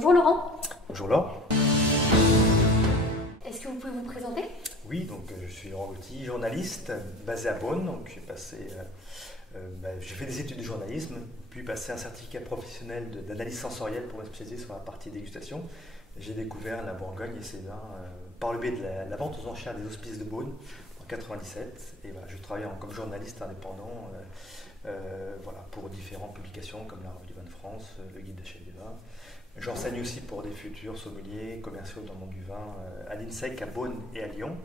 Bonjour Laurent. Bonjour Laure. Est-ce que vous pouvez vous présenter? Oui, donc je suis Laurent Gauthier, journaliste basé à Beaune. Donc j'ai fait des études de journalisme, puis passé un certificat professionnel d'analyse sensorielle pour me spécialiser sur la partie dégustation. J'ai découvert la Bourgogne et ses vins par le biais de la vente aux enchères des hospices de Beaune en 97. Et voilà, je travaille comme journaliste indépendant pour différentes publications comme la Revue du Vin de France, le Guide d'achat des vins. J'enseigne aussi pour des futurs sommeliers commerciaux dans le monde du vin à l'INSEC, à Beaune et à Lyon.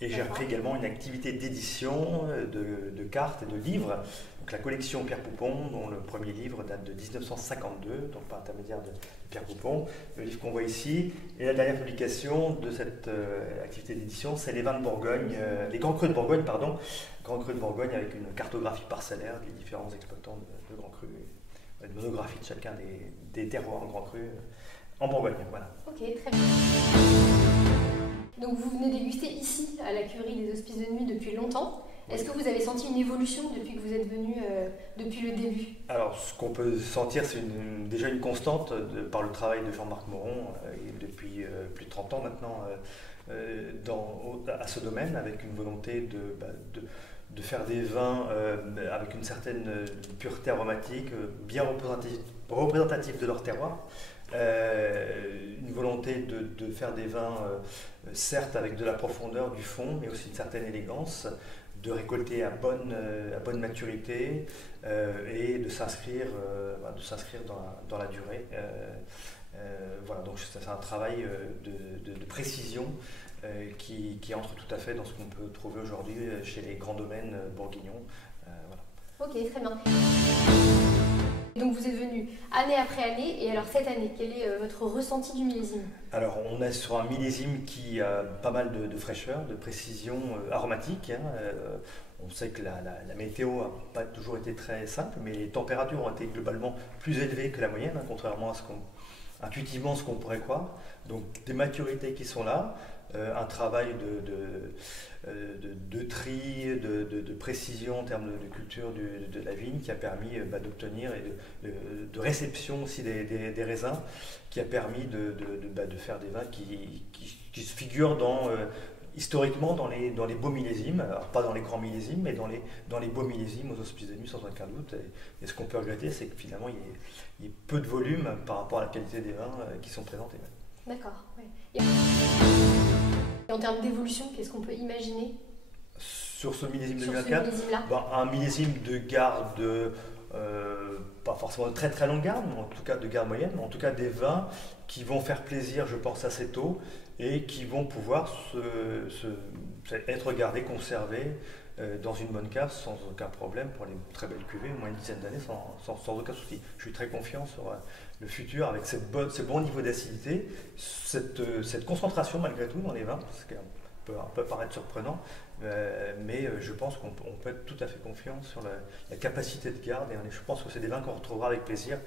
Et j'ai repris également une activité d'édition de cartes et de livres. Donc la collection Pierre Poupon, dont le premier livre date de 1952, donc par intermédiaire de Pierre Poupon, le livre qu'on voit ici. Et la dernière publication de cette activité d'édition, c'est les vins de Bourgogne, les grands crus de Bourgogne, pardon, grands crus de Bourgogne avec une cartographie parcellaire des différents exploitants de grands crus. Une monographie de chacun des terroirs en grand cru en Bourgogne. Voilà. Ok, très bien. Donc vous venez déguster ici, à la cueillerie des Hospices de Nuit depuis longtemps. Est-ce que vous avez senti une évolution depuis que vous êtes venu, depuis le début? Alors, ce qu'on peut sentir, c'est déjà une constante par le travail de Jean-Marc Moron, depuis plus de 30 ans maintenant, à ce domaine, avec une volonté de faire des vins avec une certaine pureté aromatique, bien représentative de leur terroir. Une volonté de faire des vins, certes avec de la profondeur du fond, mais aussi une certaine élégance, de récolter à bonne maturité et de s'inscrire dans la durée. Voilà, donc c'est un travail de précision qui entre tout à fait dans ce qu'on peut trouver aujourd'hui chez les grands domaines bourguignons. Voilà. Ok, très bien. Donc vous êtes venu année après année, et alors cette année, quel est votre ressenti du millésime? Alors on est sur un millésime qui a pas mal de fraîcheur, de précision aromatique. On sait que la météo n'a pas toujours été très simple, mais les températures ont été globalement plus élevées que la moyenne, contrairement à intuitivement ce qu'on pourrait croire. Donc des maturités qui sont là, un travail de tri, de précision en termes de culture de la vigne qui a permis d'obtenir et de réception aussi des raisins, qui a permis de faire des vins qui se figurent historiquement dans les beaux millésimes, alors pas dans les grands millésimes, mais dans les beaux millésimes aux Hospices de Nuit sans aucun doute. Et ce qu'on peut regretter, c'est que finalement il y ait peu de volume par rapport à la qualité des vins qui sont présentés. D'accord. Ouais. Et en termes d'évolution, qu'est-ce qu'on peut imaginer sur ce millésime sur 2024? Ce millésime-là? Un millésime de garde, pas forcément de très très longue garde, mais en tout cas de garde moyenne, mais en tout cas des vins qui vont faire plaisir, je pense, assez tôt et qui vont pouvoir être gardés, conservés dans une bonne cave sans aucun problème pour les très belles cuvées, au moins une dizaine d'années sans aucun souci. Je suis très confiant sur le futur avec ce bon niveau d'acidité, cette concentration malgré tout dans les vins, ce qui peut paraître surprenant, mais je pense qu'on peut être tout à fait confiant sur la capacité de garde, et je pense que c'est des vins qu'on retrouvera avec plaisir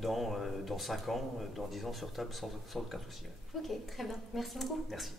dans 5 ans, dans 10 ans sur table sans aucun souci. Ok, très bien. Merci beaucoup. Merci.